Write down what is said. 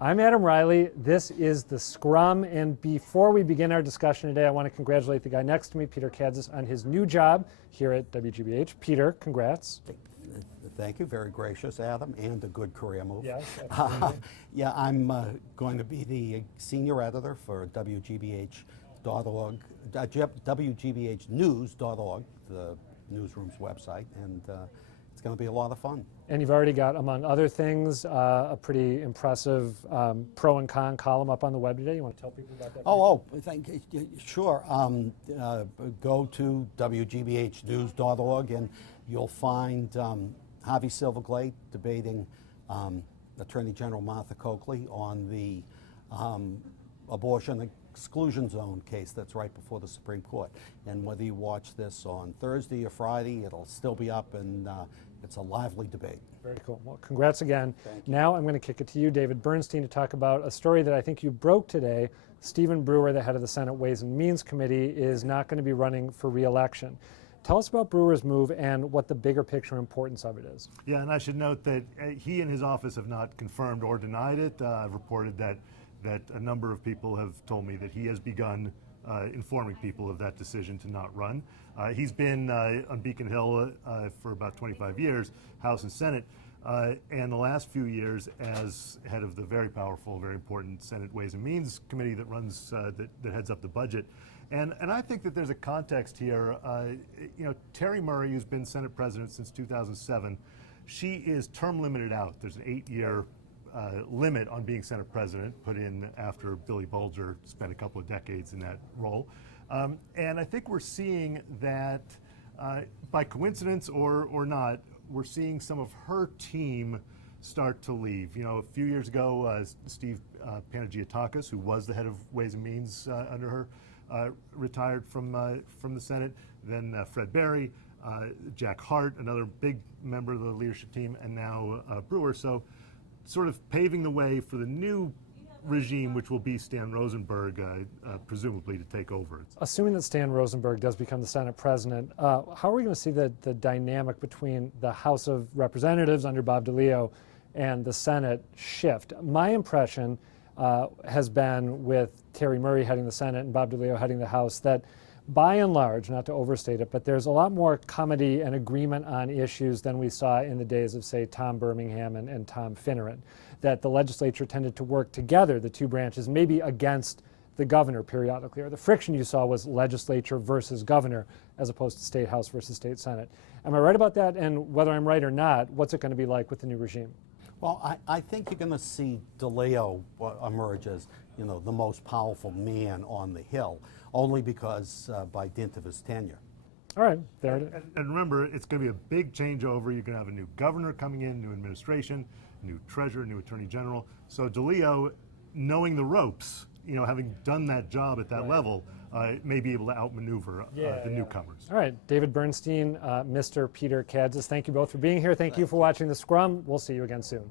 I'm Adam Reilly. This is the Scrum, and before we begin our discussion today, I want to congratulate the guy next to me, Peter Kadzis, on his new job here at WGBH. Peter, congrats. Thank you. Very gracious, Adam, and a good career move. Yes, absolutely. Yeah, I'm going to be the senior editor for WGBH.org, WGBHnews.org, the newsroom's website, and it's going to be a lot of fun. And you've already got, among other things, a pretty impressive pro and con column up on the web today. You want to tell people about that? Thank you. Sure. Go to WGBHnews.org and you'll find Harvey Silverglate debating Attorney General Martha Coakley on the abortion exclusion zone case that's right before the Supreme Court. And whether you watch this on Thursday or Friday, it'll still be up, and it's a lively debate. Very cool. Well, congrats again. Thank you. Now I'm going to kick it to you, David Bernstein, to talk about a story that I think you broke today. Stephen Brewer, the head of the Senate Ways and Means Committee, is not going to be running for re-election. Tell us about Brewer's move and what the bigger picture importance of it is. Yeah, and I should note that he and his office have not confirmed or denied it. I've reported that a number of people have told me that he has begun informing people of that decision to not run. He's been on Beacon Hill for about 25 years, House and Senate, and the last few years as head of the very powerful, very important Senate Ways and Means Committee that runs, that heads up the budget. And I think that there's a context here. Terry Murray, who's been Senate President since 2007, she is term limited out. There's an 8-year limit on being Senate President, put in after Billy Bolger spent a couple of decades in that role. And I think we're seeing that, by coincidence or not, we're seeing some of her team start to leave. You know, a few years ago, Steve Panagiotakis, who was the head of Ways and Means under her, retired from the Senate. Then Fred Berry, Jack Hart, another big member of the leadership team, and now Brewer. So sort of paving the way for the new regime, which will be Stan Rosenberg, presumably to take over. Assuming that Stan Rosenberg does become the Senate President, how are we going to see the dynamic between the House of Representatives under Bob DeLeo and the Senate shift? My impression has been, with Terry Murray heading the Senate and Bob DeLeo heading the House, that by and large, not to overstate it, but there's a lot more comity and agreement on issues than we saw in the days of, say, Tom Birmingham and Tom Finneran, that the legislature tended to work together, the two branches, maybe against the governor periodically, or the friction you saw was legislature versus governor as opposed to state house versus state senate. Am I right about that? And whether I'm right or not, what's it going to be like with the new regime? Well, I think you're going to see DeLeo emerge as, the most powerful man on the Hill, only because by dint of his tenure. All right, there it is. And remember, it's going to be a big changeover. You're going to have a new governor coming in, new administration, new treasurer, new attorney general. So DeLeo, knowing the ropes, having done that job at that level, may be able to outmaneuver the newcomers. All right, David Bernstein, Mr. Peter Kadzis, thank you both for being here. Thank you for watching the Scrum. We'll see you again soon.